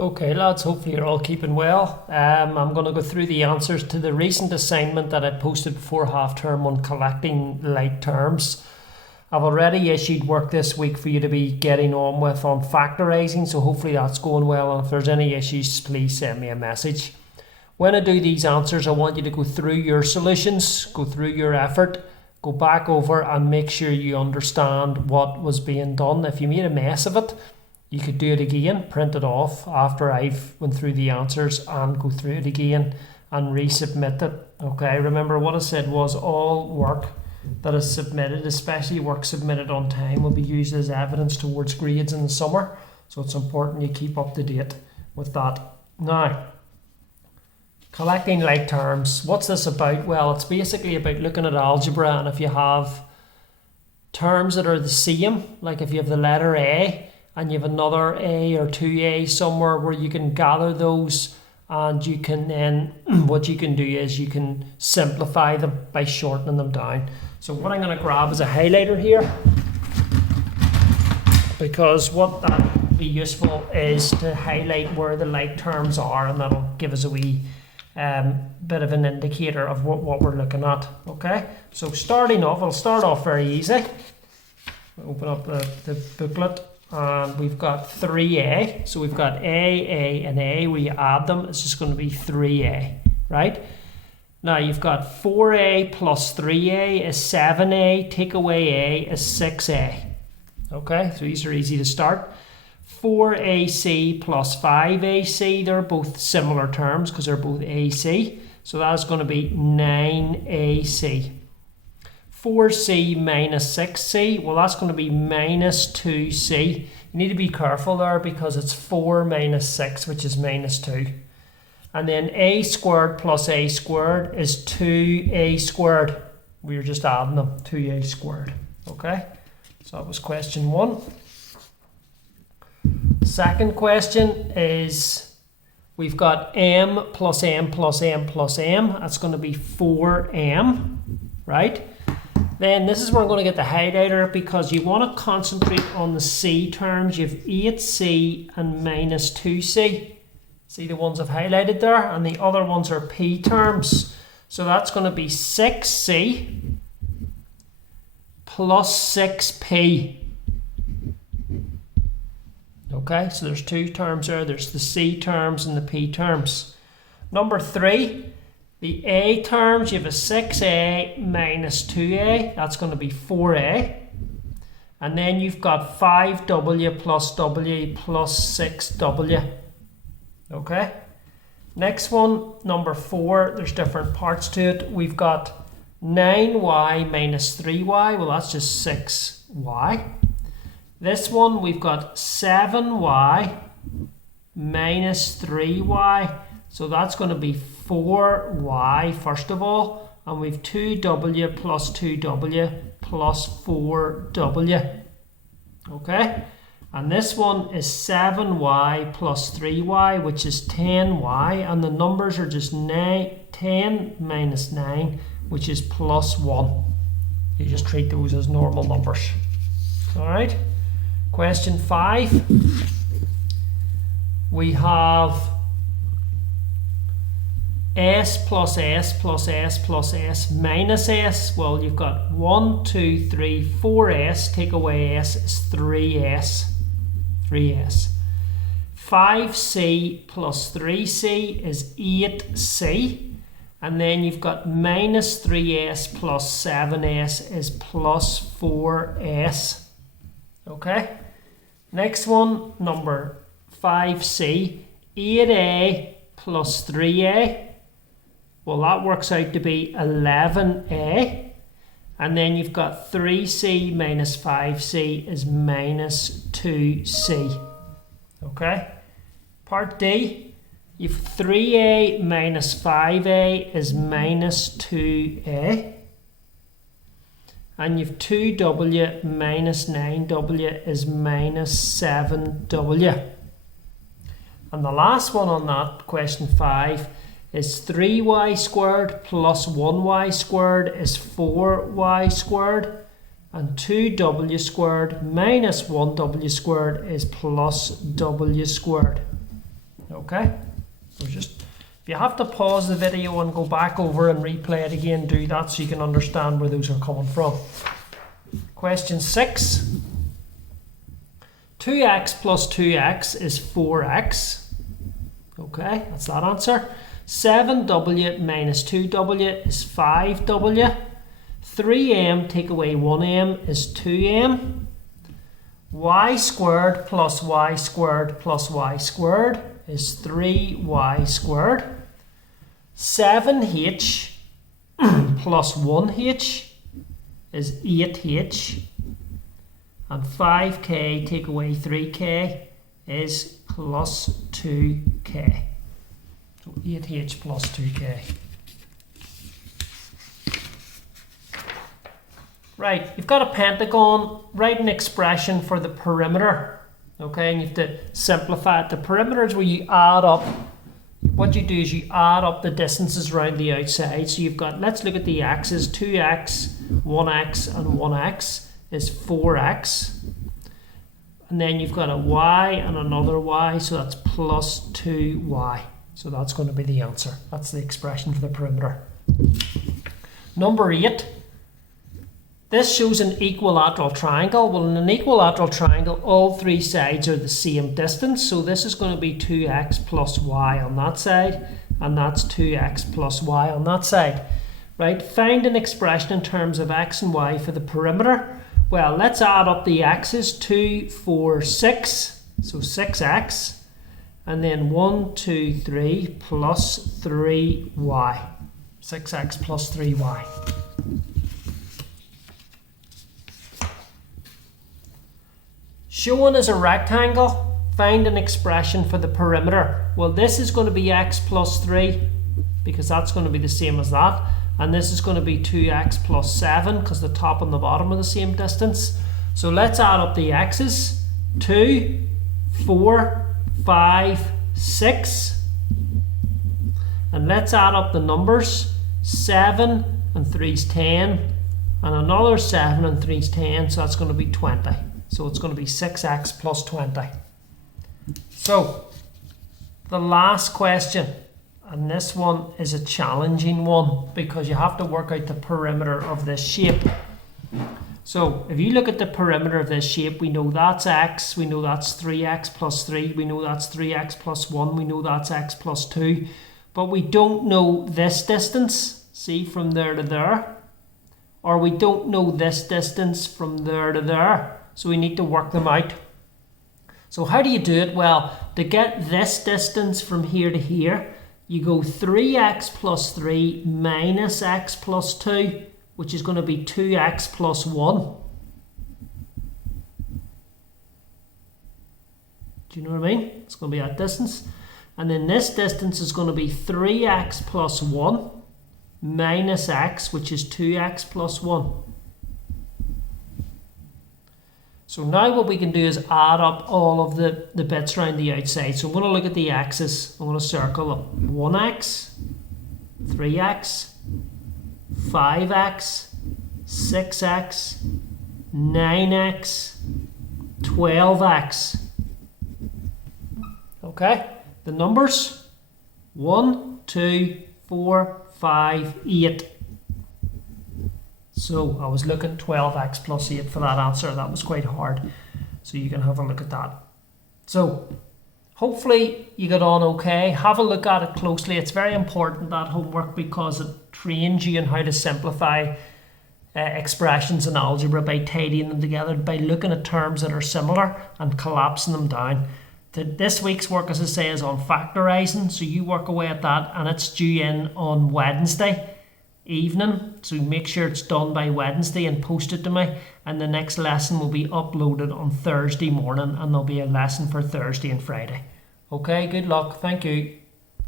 Okay, lads, hopefully you're all keeping well. I'm going to go through the answers to the recent assignment that I posted before half term on collecting like terms. I've already issued work this week for you to be getting on with on factorising, so hopefully that's going well, and if there's any issues, please send me a message. When I do these answers, I want you to go through your solutions, go through your effort, go back over and make sure you understand what was being done. If you made a mess of it, you could do it again, print it off after I've went through the answers and go through it again and resubmit it. Okay, remember what I said was all work that is submitted, especially work submitted on time, will be used as evidence towards grades in the summer. So it's important you keep up to date with that. Now, collecting like terms, what's this about? Well, it's basically about looking at algebra, and if you have terms that are the same, like if you have the letter A, and you have another A or two A somewhere where you can gather those, and you can then, what you can do is you can simplify them by shortening them down. So what I'm going to grab is a highlighter here, because what that would be useful is to highlight where the like terms are, and that'll give us a wee bit of an indicator of what we're looking at. Okay, so starting off, I'll start off very easy. Open up the booklet. And we've got 3A, so we've got A, and A. Where you add them, it's just going to be 3A, right? Now you've got 4A plus 3A is 7A, take away A is 6A. Okay, so these are easy to start. 4AC plus 5AC, they're both similar terms because they're both AC, so that's going to be 9AC. 4C minus 6C, well that's going to be minus 2C. You need to be careful there because it's 4 minus 6, which is minus 2. And then A squared plus A squared is 2A squared. We're just adding them, 2A squared. Okay, so that was question 1. Second question is, we've got M plus M plus M plus M. That's going to be 4M, right? Then this is where I'm going to get the highlighter, because you want to concentrate on the C terms. You have 8C and minus 2C. See the ones I've highlighted there? And the other ones are P terms. So that's going to be 6C plus 6P. Okay, so there's two terms there. There's the C terms and the P terms. Number 3. The A terms, you have a 6A minus 2A, that's going to be 4A. And then you've got 5W plus W plus 6W. Okay? Next one, number 4, there's different parts to it. We've got 9Y minus 3Y, well that's just 6Y. This one, we've got 7Y minus 3Y. So that's going to be 4Y first of all, and we've 2W plus 2W plus 4W. Okay, and this one is 7Y plus 3Y, which is 10Y, and the numbers are just 10 minus 9, which is plus 1. You just treat those as normal numbers. Alright, question 5. We have S plus S plus S plus S minus S. Well, you've got 1, 2, 3, 4S. Take away S is 3S. 3S. 5C plus 3C is 8C. And then you've got minus 3S plus 7S is plus 4S. Okay. Next one, number 5C. 8A plus 3A. Well, that works out to be 11A. And then you've got 3C minus 5C is minus 2C. Okay? Part D, you've 3A minus 5A is minus 2A. And you've 2W minus 9W is minus 7W. And the last one on that, question 5, is 3y squared plus 1y squared is 4y squared, and 2w squared minus 1w squared is plus w squared. Okay, so just if you have to pause the video and go back over and replay it again, do that so you can understand where those are coming from. Question 6. 2x plus 2x is 4x. Okay, that's that answer. 7w minus 2w is 5w. 3m take away 1m is 2m. Y squared plus y squared plus y squared is 3y squared. 7h plus 1h is 8h. And 5k take away 3k is plus 2k. So 8h plus 2k. Right, you've got a pentagon. Write an expression for the perimeter. Okay, and you have to simplify it. The perimeter is where you add up. What you do is you add up the distances around the outside. So you've got, let's look at the x's. 2x, 1x, and 1x is 4x. And then you've got a y and another y, so that's plus 2y. So that's going to be the answer. That's the expression for the perimeter. Number 8. This shows an equilateral triangle. Well, in an equilateral triangle, all three sides are the same distance. So this is going to be 2x plus y on that side, and that's 2x plus y on that side. Right, find an expression in terms of x and y for the perimeter. Well, let's add up the x's. 2, 4, 6, so 6x. And then 1, 2, 3 plus 3y. 6x plus 3y. Shown as a rectangle, find an expression for the perimeter. Well, this is going to be x plus 3 because that's going to be the same as that. And this is going to be 2x plus 7 because the top and the bottom are the same distance. So let's add up the x's. 2, 4, 5, 6. And let's add up the numbers. 7 and 3 is 10. And another 7 and 3 is 10. So that's going to be 20. So it's going to be 6x plus 20. So the last question. And this one is a challenging one because you have to work out the perimeter of this shape. So if you look at the perimeter of this shape, we know that's x, we know that's 3x plus 3, we know that's 3x plus 1, we know that's x plus 2. But we don't know this distance, see, from there to there. Or we don't know this distance from there to there. So we need to work them out. So how do you do it? Well, to get this distance from here to here, you go 3x plus 3 minus x plus 2, which is going to be 2x plus 1. Do you know what I mean? It's going to be that distance. And then this distance is going to be 3x plus 1 minus x, which is 2x plus 1. So now what we can do is add up all of the bits around the outside. So I'm going to look at the x's. I'm going to circle them. 1x, 3x, 5x, 6x, 9x, 12x. Okay, the numbers 1, 2, 4, 5, 8. So I was looking 12x plus 8 for that answer. That was quite hard. So you can have a look at that. So hopefully you got on okay. Have a look at it closely. It's very important, that homework, because it trains you in how to simplify expressions in algebra by tidying them together, by looking at terms that are similar and collapsing them down. This week's work, as I say, is on factorising. So you work away at that, and it's due in on Wednesday evening, so make sure it's done by Wednesday and post it to me, and the next lesson will be uploaded on Thursday morning, and there'll be a lesson for Thursday and Friday. Okay, good luck. Thank you.